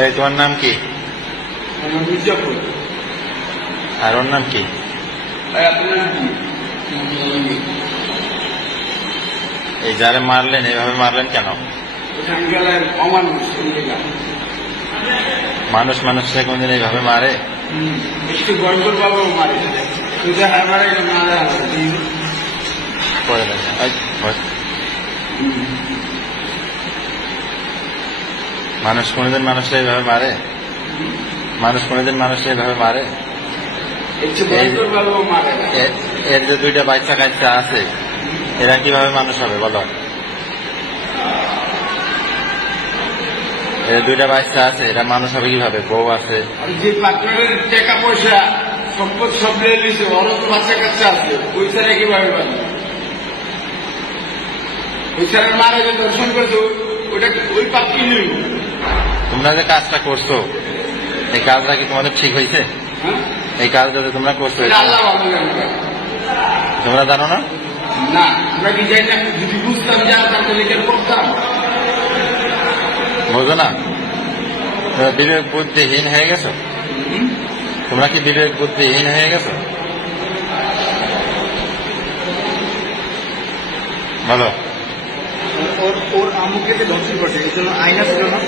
এই তোমার নাম কি? মির্জাপুর। আর ওর নাম কি? আপনার নাম কি? এই যারে মারলেন এইভাবে মারলেন কেন? টাঙ্গাইলের অমানুষ। মানুষ মানুষকে কোনদিন এইভাবে মারে? একটু গন্ডগোল বাবাও মারে, সোজা হারবারে মারা করে দেন। মানুষ কোনদিন মানুষকে এইভাবে মারে? মানুষ কোনদিন মানুষকে এইভাবে মারে? একটু গন্ডগোল বাবাও মারে। এর যে দুইটা বাচ্চা কাচ্চা আছে এরা কিভাবে মানুষ হবে বলো? এর দুইটা বাচ্চা আছে এরা মানুষ হবে কিভাবে? বউ আছে, যে পার্টনারের টাকা পয়সা সম্পদ সব নিয়ে নিয়েছে, ওরও তো বাচ্চা কাচ্চা আছে, ওই ছাড়া কিভাবে পাবে? ওই ছাড়া মারা যে দর্শন করতো ওটা ওই পাপ কি নিল? তোমরা যে কাজটা করছো এই কাজটা কি তোমাদের ঠিক হয়েছে? এই কাজটা যে তোমরা করছো আল্লাহ ভালো জানে। তোমরা জানো না? না, আমরা কি যাই না, যদি বুঝতাম জানতাম তাহলে কেন করতাম? বোঝো না? তোমরা বিবেক বুদ্ধিহীন হয়ে গেছো? তোমরা কি বিবেক বুদ্ধিহীন হয়ে গেছো? বলো। ওর আম্মুকে যে ধর্ষণ করছে এই জন্য আইনা ছিল না,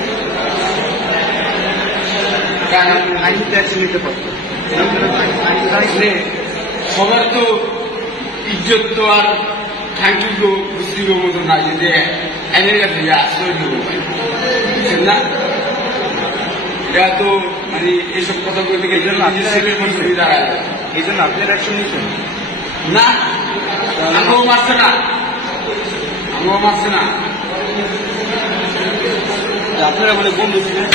আইন ট্যাক্স নিতে পারতো। সবার তো ইজ্জত তো আর থ্যাংক ইউ বুঝতে মতো না, যে আইনের কাছে আশ্রয় দেবো না। এটা তো মানে এইসব কথা বলতে গেলে এই জন্য আপনার অ্যাকশন নিচ্ছেন না। আমিও মারছে না, আমিও মারছে না, আপনারা বলে বন্ধু ছিলেন।